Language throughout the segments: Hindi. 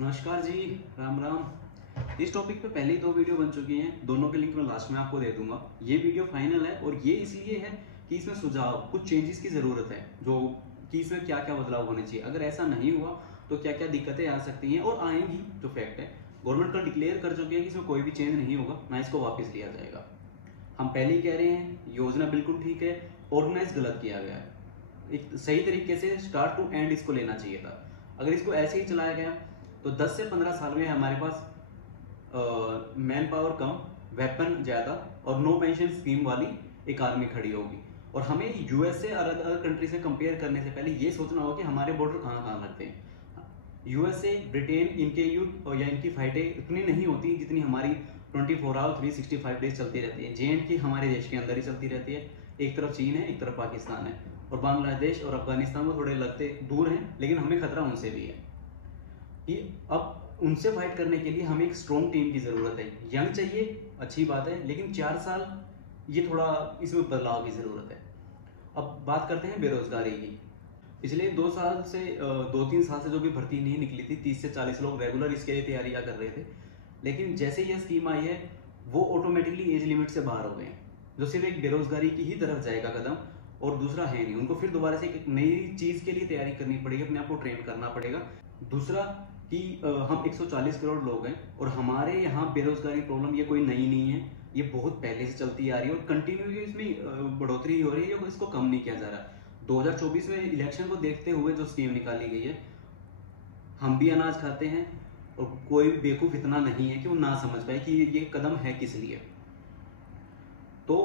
नमस्कार जी, राम राम। इस टॉपिक पे पहले ही 2 वीडियो बन चुकी हैं, दोनों के लिंक मैं लास्ट में आपको दे दूंगा। ये वीडियो फाइनल है और ये इसलिए है कि इसमें सुझाव कुछ चेंजेस की ज़रूरत है, जो कि इसमें क्या क्या बदलाव होने चाहिए। अगर ऐसा नहीं हुआ तो क्या क्या दिक्कतें आ सकती हैं और आएंगी, जो फैक्ट है। गवर्नमेंट का डिक्लेयर कर चुकी है कि इसमें कोई भी चेंज नहीं होगा, ना इसको वापस लिया जाएगा। हम पहले ही कह रहे हैं, योजना बिल्कुल ठीक है, ऑर्गेनाइज गलत किया गया है। एक सही तरीके से स्टार्ट टू एंड इसको लेना चाहिए था। अगर इसको ऐसे ही चलाया गया तो 10 से 15 साल में हमारे पास मैन पावर कम, वेपन ज़्यादा और नो पेंशन स्कीम वाली एक आर्मी खड़ी होगी। और हमें यूएसए और अदर कंट्री से कंपेयर करने से पहले ये सोचना होगा कि हमारे बॉर्डर कहाँ कहाँ लगते हैं। यूएसए, ब्रिटेन, इनके युद्ध या इनकी फाइटें इतनी नहीं होती जितनी हमारी 24 आवर 365 डेज चलती रहती है। JNK हमारे देश के अंदर ही चलती रहती है। एक तरफ चीन है, एक तरफ पाकिस्तान है, और बांग्लादेश और अफगानिस्तान में थोड़े लगते दूर हैं, लेकिन हमें खतरा उनसे भी है कि अब उनसे फाइट करने के लिए हमें एक स्ट्रॉन्ग टीम की जरूरत है। यंग चाहिए, अच्छी बात है, लेकिन 4 साल ये थोड़ा इसमें बदलाव की जरूरत है। अब बात करते हैं बेरोजगारी की। पिछले 2 साल से 2-3 साल से जो भी भर्ती नहीं निकली थी, 30 से 40 लोग रेगुलर इसके लिए तैयारियां कर रहे थे, लेकिन जैसे यह स्कीम आई है वो ऑटोमेटिकली एज लिमिट से बाहर हो गए हैं, जो सिर्फ एक बेरोजगारी की ही तरफ जाएगा कदम, और दूसरा है नहीं। उनको फिर दोबारा से एक नई चीज के लिए तैयारी करनी पड़ेगी, अपने आप को ट्रेन करना पड़ेगा। दूसरा कि हम 140 करोड़ लोग हैं और हमारे यहाँ बेरोजगारी प्रॉब्लम ये कोई नई नहीं है, ये बहुत पहले से चलती आ रही है और कंटिन्यू इसमें बढ़ोतरी हो रही है, इसको कम नहीं किया जा रहा। 2024 में इलेक्शन को देखते हुए जो स्कीम निकाली गई है, हम भी अनाज खाते हैं और कोई बेवकूफ इतना नहीं है कि वो ना समझ पाए कि ये कदम है किस लिए। तो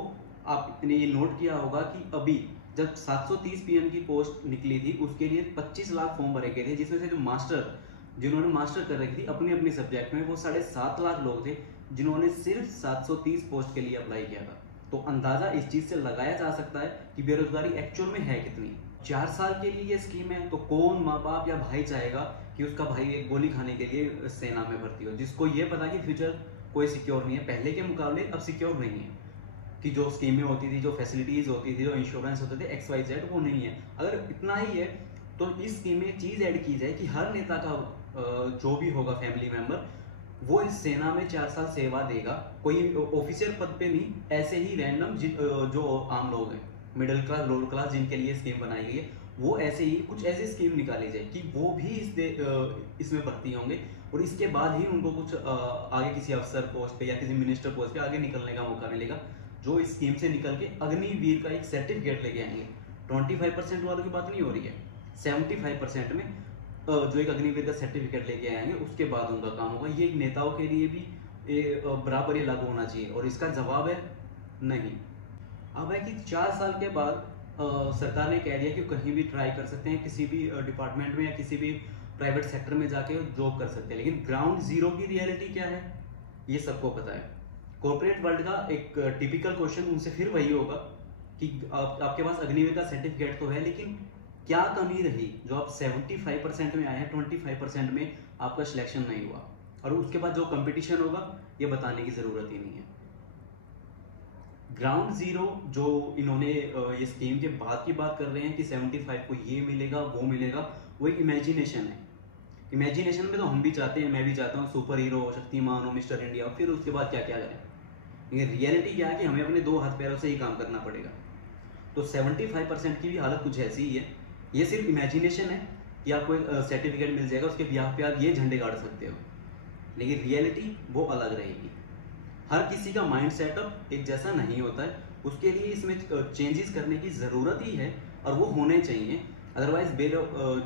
आपने ये नोट किया होगा कि अभी जब 730 PM की पोस्ट निकली थी, उसके लिए 25 लाख फॉर्म भरे गए थे, जिसमें से जो जिन्होंने मास्टर कर रखी थी अपने अपने सब्जेक्ट में, वो 7.5 लाख लोग थे जिन्होंने सिर्फ 730 पोस्ट के लिए अप्लाई किया था। तो अंदाजा इस चीज से लगाया जा सकता है कि बेरोजगारी एक्चुअल में है कितनी। 4 साल के लिए ये स्कीम है, तो कौन माँ बाप या भाई चाहेगा कि उसका भाई एक गोली खाने के लिए सेना में भर्ती हो, जिसको ये पता कि फ्यूचर कोई सिक्योर नहीं है, पहले के मुकाबले अब सिक्योर नहीं है, कि जो स्कीमें होती थी, जो फैसिलिटीज होती थी, जो इंश्योरेंस होते थे XYZ, वो नहीं है। अगर इतना ही है तो इस स्कीम में चीज ऐड की जाए कि हर नेता का जो भी होगा फैमिली मेंबर, वो इस सेना में 4 साल सेवा देगा। कोई ऑफिसर पद पे नहीं, ऐसे ही रैंडम जो आम लोग हैं, मिडिल क्लास, लोअर क्लास, जिनके लिए स्कीम बनाई गई है, वो ऐसे ही कुछ ऐसी स्कीम निकाली जाए कि वो भी इसमें भर्ती होंगे और इसके बाद ही उनको कुछ आगे किसी अफसर पोस्ट पे या किसी मिनिस्टर पोस्ट पे आगे निकलने का मौका मिलेगा, जो इस स्कीम से निकल के अग्निवीर का एक सर्टिफिकेट लेके आएंगे। 25% वालों की बात नहीं हो रही है, 75% में जो एक अग्निवीर का सर्टिफिकेट लेके आएंगे, उसके बाद उनका काम होगा। ये एक नेताओं के लिए भी बराबर ही लागू होना चाहिए, और इसका जवाब है नहीं। अब है कि 4 साल के बाद सरकार ने कह दिया कि कहीं भी ट्राई कर सकते हैं, किसी भी डिपार्टमेंट में या किसी भी प्राइवेट सेक्टर में जाके जॉब कर सकते हैं, लेकिन ग्राउंड जीरो की रियलिटी क्या है ये सबको पता है। कॉर्पोरेट वर्ल्ड का एक टिपिकल क्वेश्चन उनसे फिर वही होगा कि आपके पास अग्निवीर का सर्टिफिकेट तो है, लेकिन क्या कमी रही जो आप 75% में आए हैं, 25% में आपका सिलेक्शन नहीं हुआ, और उसके बाद जो कंपटीशन होगा ये बताने की जरूरत ही नहीं है। ग्राउंड जीरो जो इन्होंने ये स्कीम के बाद की बात कर रहे हैं कि 75 को ये मिलेगा वो मिलेगा, वो एक इमेजिनेशन है। इमेजिनेशन में तो हम भी चाहते हैं, मैं भी चाहता हूँ सुपर हीरो हो, शक्तिमान हो, मिस्टर इंडिया, फिर उसके बाद क्या क्या करें, लेकिन रियलिटी क्या है कि हमें अपने 2 हाथ पैरों से ही काम करना पड़ेगा। तो 75% की भी हालत कुछ ऐसी ही है। ये सिर्फ इमेजिनेशन है कि आपको एक सर्टिफिकेट मिल जाएगा, उसके ब्याह पे आप ये झंडे गाड़ सकते हो, लेकिन रियलिटी वो अलग रहेगी। हर किसी का माइंड सेटअप एक जैसा नहीं होता है, उसके लिए इसमें चेंजेस करने की ज़रूरत ही है, और वो होने चाहिए। अदरवाइज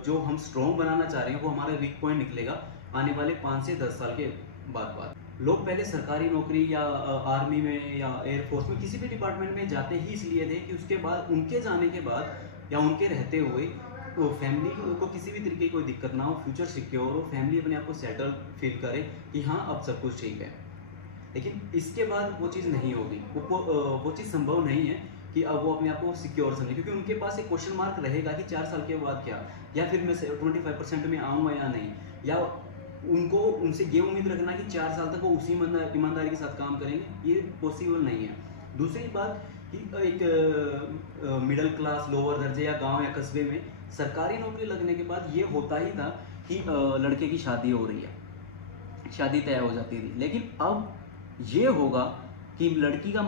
जो हम स्ट्रॉन्ग बनाना चाह रहे हैं वो हमारा वीक पॉइंट निकलेगा आने वाले 5 से 10 साल के बाद। लोग पहले सरकारी नौकरी या आर्मी में या एयरफोर्स में किसी भी डिपार्टमेंट में जाते ही इसलिए थे कि उसके बाद, उनके जाने के बाद या उनके रहते हुए तो फैमिली को किसी भी तरीके की कोई दिक्कत ना हो, फ्यूचर सिक्योर हो, फैमिली अपने आप को सेटल फील करे कि हाँ अब सब कुछ ठीक है। लेकिन इसके बाद वो चीज़ नहीं होगी, वो चीज़ संभव नहीं है कि अब वो अपने आप को सिक्योर समझे, क्योंकि उनके पास एक क्वेश्चन मार्क रहेगा कि 4 साल के बाद क्या, या फिर मैं 25% में आऊँगा या नहीं, या उनको उनसे ये उम्मीद रखना कि 4 साल तक वो उसी ईमानदारी के साथ काम करेंगे, ये पॉसिबल नहीं है। दूसरी बात कि एक मिडिल क्लास, लोअर दर्जे या गांव या कस्बे में सरकारी नौकरी लगने के बाद ये होता ही था कि लड़के की शादी हो रही है, शादी तय हो जाती थी। लेकिन अब ये होगा कि लड़की का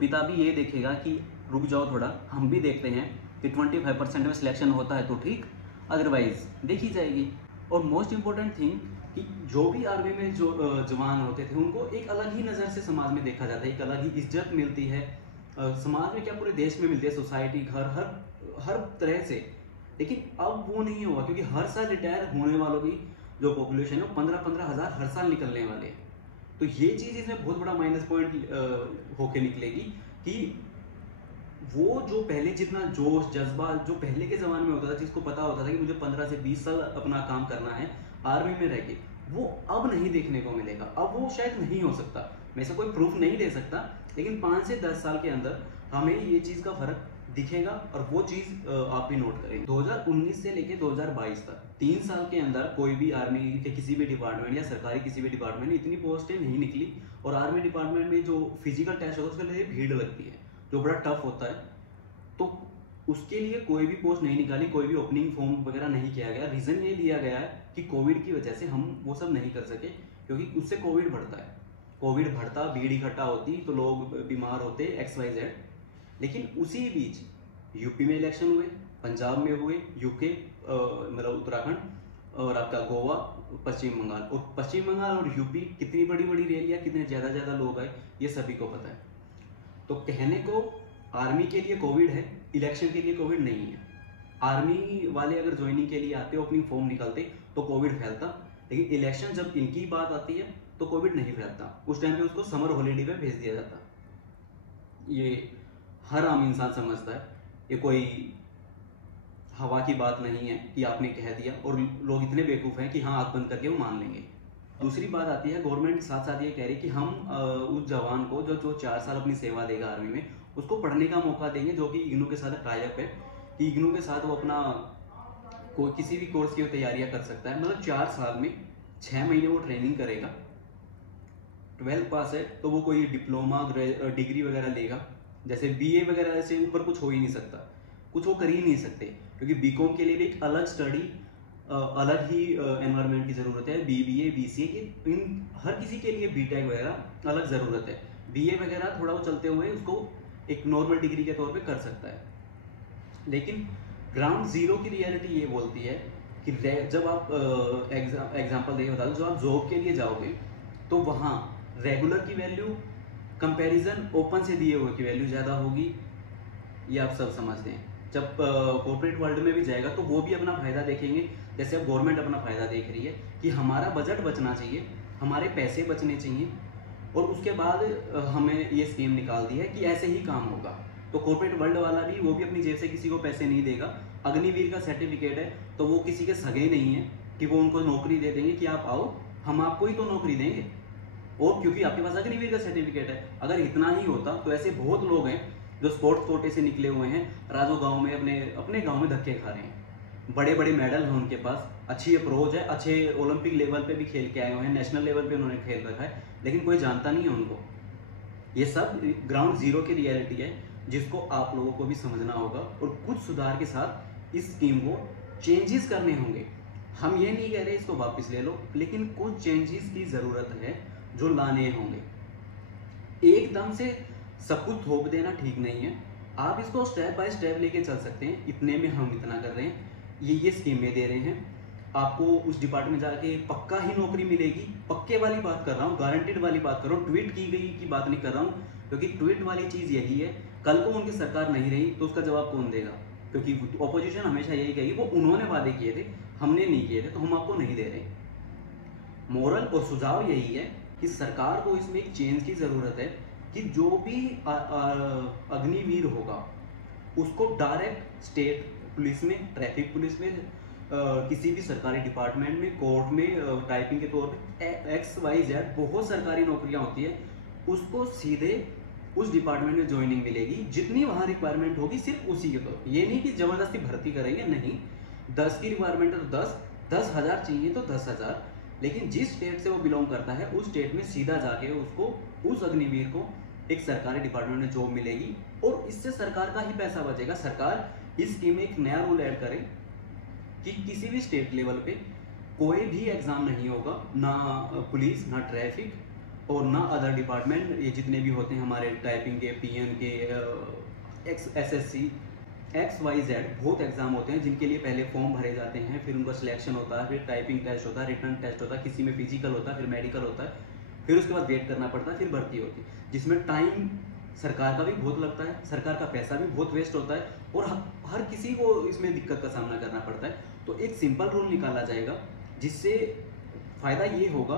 पिता भी ये देखेगा कि रुक जाओ थोड़ा, हम भी देखते हैं कि 25% में सिलेक्शन होता है तो ठीक, अदरवाइज देखी जाएगी। और मोस्ट इम्पोर्टेंट थिंग कि जो भी आर्मी में जो जवान होते थे उनको एक अलग ही नज़र से समाज में देखा जाता है, एक अलग ही इज्जत मिलती है समाज में, क्या पूरे देश में मिलती है, सोसाइटी, घर, हर तरह से। लेकिन अब वो नहीं होगा, क्योंकि हर साल रिटायर होने वालों की जो पॉपुलेशन है वो 15-15 हज़ार हर साल निकलने वाले हैं। तो ये चीज़ इसमें बहुत बड़ा माइनस पॉइंट होके निकलेगी कि वो जो पहले जितना जोश जज्बा जो पहले के ज़माने में होता था, जिसको पता होता था कि मुझे 15 से 20 साल अपना काम करना है आर्मी में रह के, वो अब नहीं देखने को मिलेगा। अब वो शायद नहीं हो सकता, मैं ऐसा कोई प्रूफ नहीं दे सकता, लेकिन 5 से 10 साल के अंदर हमें ये चीज़ का फर्क दिखेगा। और वो चीज़ आप भी नोट करेंगे। 2019 से लेके 2022 तक 3 साल के अंदर कोई भी आर्मी के किसी भी डिपार्टमेंट या सरकारी किसी भी डिपार्टमेंट में इतनी पोस्टें नहीं निकली। और आर्मी डिपार्टमेंट में जो फिजिकल टेस्ट होता है उसके लिए भीड़ लगती है, जो बड़ा टफ होता है, तो उसके लिए कोई भी पोस्ट नहीं निकाली, कोई भी ओपनिंग फॉर्म वगैरह नहीं किया गया। रीज़न ये दिया गया है कि कोविड की वजह से हम वो सब नहीं कर सके, क्योंकि उससे कोविड बढ़ता है, कोविड बढ़ता, भीड़ इकट्ठा होती तो लोग बीमार होते, XYZ। लेकिन उसी बीच यूपी में इलेक्शन हुए, पंजाब में हुए, यूके मतलब उत्तराखंड, और आपका गोवा, पश्चिम बंगाल। और पश्चिम बंगाल और यूपी कितनी बड़ी बड़ी रैलियाँ, कितने ज़्यादा लोग आए, ये सभी को पता है। तो कहने को आर्मी के लिए कोविड है, इलेक्शन के लिए कोविड नहीं है। आर्मी वाले अगर ज्वाइनिंग के लिए आते हो, अपनी फॉर्म निकालते तो कोविड फैलता, लेकिन इलेक्शन जब इनकी बात आती है तो कोविड नहीं फैलता। उस टाइम पे उसको समर हॉलीडे पे भेज दिया जाता। ये हर आम इंसान समझता है, ये कोई हवा की बात नहीं है कि आपने कह दिया और लोग इतने बेवकूफ़ हैं कि हाँ आंख बंद करके वो मान लेंगे। दूसरी बात आती है, गवर्नमेंट साथ साथ ये कह रही कि हम उस जवान को जो 4 साल अपनी सेवा देगा आर्मी में, उसको पढ़ने का मौका देंगे, जो कि इग्नू के साथ टाई अप है कि इग्नू के साथ वो अपना कोई किसी भी कोर्स की तैयारियां कर सकता है। मतलब 4 साल में 6 महीने वो ट्रेनिंग करेगा, 12th पास है तो वो कोई डिप्लोमा डिग्री वगैरह लेगा। जैसे BA वगैरह से ऊपर कुछ हो ही नहीं सकता, कुछ वो कर ही नहीं सकते, क्योंकि BCom के लिए भी एक अलग स्टडी, अलग ही एनवायरनमेंट की ज़रूरत है। BBA BCA की इन हर किसी के लिए BTech वगैरह अलग ज़रूरत है। BA वगैरह थोड़ा वो चलते हुए उसको एक नॉर्मल डिग्री के तौर पे कर सकता है। लेकिन ग्राउंड जीरो की रियलिटी ये बोलती है कि जब आप एग्जाम्पल देके बता दो, जब आप जॉब के लिए जाओगे तो वहाँ रेगुलर की वैल्यू कंपैरिजन ओपन से दिए हुए की वैल्यू ज़्यादा होगी, ये आप सब समझते हैं। जब कॉर्पोरेट वर्ल्ड में भी जाएगा तो वो भी अपना फ़ायदा देखेंगे, जैसे अब गवर्नमेंट अपना फ़ायदा देख रही है कि हमारा बजट बचना चाहिए, हमारे पैसे बचने चाहिए, और उसके बाद हमें ये स्कीम निकाल दी है कि ऐसे ही काम होगा। तो कॉर्पोरेट वर्ल्ड वाला भी, वो भी अपनी जेब से किसी को पैसे नहीं देगा। अग्निवीर का सर्टिफिकेट है तो वो किसी के सगे नहीं है कि वो उनको नौकरी दे देंगे कि आप आओ, हम आपको ही तो नौकरी देंगे, और क्योंकि आपके पास अग्निवीर का सर्टिफिकेट है। अगर इतना ही होता तो ऐसे बहुत लोग हैं जो स्पोर्ट्स कोटे से निकले हुए हैं, राजो गाँव में अपने गाँव में धक्के खा रहे हैं, बड़े बड़े मेडल हैं उनके पास, अच्छी अप्रोच है, अच्छे ओलंपिक लेवल पे भी खेल के आए हुए हैं, नेशनल लेवल पे उन्होंने खेल रखा है, लेकिन कोई जानता नहीं है उनको। ये सब ग्राउंड जीरो की रियलिटी है, जिसको आप लोगों को भी समझना होगा, और कुछ सुधार के साथ इस स्कीम को चेंजेस करने होंगे। हम ये नहीं कह रहे इसको वापस ले लो, लेकिन कुछ चेंजेस की ज़रूरत है जो लाने होंगे। एकदम से सब कुछ थोप देना ठीक नहीं है, आप इसको स्टेप बाय स्टेप लेके चल सकते हैं। इतने में हम इतना कर रहे हैं, ये स्कीमें दे रहे हैं, आपको उस डिपार्टमेंट जाके पक्का ही नौकरी मिलेगी। पक्के वाली बात कर रहा हूँ, गारंटेड वाली बात कर रहा हूँ, ट्वीट की गई की बात नहीं कर रहा हूँ, क्योंकि ट्वीट वाली चीज़ यही है, कल को उनकी सरकार नहीं रही तो उसका जवाब कौन देगा? क्योंकि ऑपोजिशन हमेशा यही कहेगी वो उन्होंने वादे किए थे, हमने नहीं किए थे, तो हम आपको नहीं दे रहे। मोरल और सुझाव यही है कि सरकार को इसमें एक चेंज की ज़रूरत है कि जो भी अग्निवीर होगा उसको डायरेक्ट स्टेट पुलिस में, ट्रैफिक पुलिस में, किसी भी सरकारी डिपार्टमेंट में, कोर्ट में टाइपिंग के तौर पे XYZ बहुत सरकारी नौकरियां होती है, उसको सीधे उस डिपार्टमेंट में ज्वाइनिंग मिलेगी। जितनी वहाँ रिक्वायरमेंट होगी सिर्फ उसी के तौर, ये नहीं कि ज़बरदस्ती भर्ती करेंगे, नहीं। 10 की रिक्वायरमेंट है तो 10,000 चाहिए तो 10,000, लेकिन जिस स्टेट से वो बिलोंग करता है उस स्टेट में सीधा जाके उसको, उस अग्निवीर को एक सरकारी डिपार्टमेंट में जॉब मिलेगी, और इससे सरकार का ही पैसा बचेगा। सरकार इस स्कीम में एक नया रूल ऐड करे कि किसी भी स्टेट लेवल पे कोई भी एग्ज़ाम नहीं होगा, ना पुलिस, ना ट्रैफिक और ना अदर डिपार्टमेंट, ये जितने भी होते हैं हमारे टाइपिंग के, पीएन के, एसएससी, XYZ बहुत एग्जाम होते हैं जिनके लिए पहले फॉर्म भरे जाते हैं, फिर उनका सिलेक्शन होता है, फिर टाइपिंग टेस्ट होता है, रिटन टेस्ट होता है, किसी में फिजिकल होता है, फिर मेडिकल होता है, फिर उसके बाद वेट करना पड़ता है, फिर भर्ती होती है, जिसमें टाइम सरकार का भी बहुत लगता है, सरकार का पैसा भी बहुत वेस्ट होता है और हर किसी को इसमें दिक्कत का सामना करना पड़ता है। तो एक सिंपल रूल निकाला जाएगा जिससे फ़ायदा ये होगा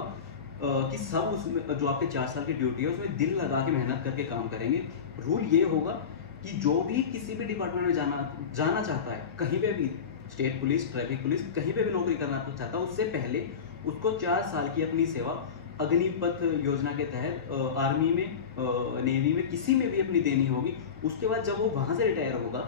कि सब उसमें जो आपके 4 साल की ड्यूटी है उसमें दिल लगा के मेहनत करके काम करेंगे। रूल ये होगा कि जो भी किसी भी डिपार्टमेंट में जाना चाहता है, कहीं पे भी, स्टेट पुलिस, ट्रैफिक पुलिस, कहीं पे भी नौकरी करना चाहता है, उससे पहले उसको 4 साल की अपनी सेवा अग्निपथ योजना के तहत आर्मी में, नेवी में, किसी में भी अपनी देनी होगी। उसके बाद जब वो वहाँ से रिटायर होगा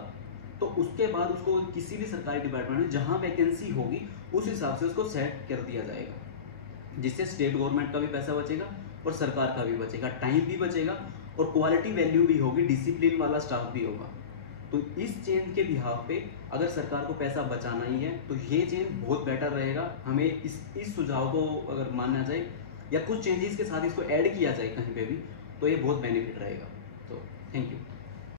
तो उसके बाद उसको किसी भी सरकारी डिपार्टमेंट में जहाँ वैकेंसी होगी उस हिसाब से उसको सेट कर दिया जाएगा, जिससे स्टेट गवर्नमेंट का भी पैसा बचेगा और सरकार का भी बचेगा, टाइम भी बचेगा और क्वालिटी वैल्यू भी होगी, डिसिप्लिन वाला स्टाफ भी होगा। तो इस चेंज के बिहाफ पे अगर सरकार को पैसा बचाना ही है तो ये चेंज बहुत बेटर रहेगा। हमें इस सुझाव को अगर मानना जाए या कुछ चेंजेस के साथ इसको ऐड किया जाए कहीं पे भी, तो ये बहुत बेनिफिट रहेगा। तो थैंक यू।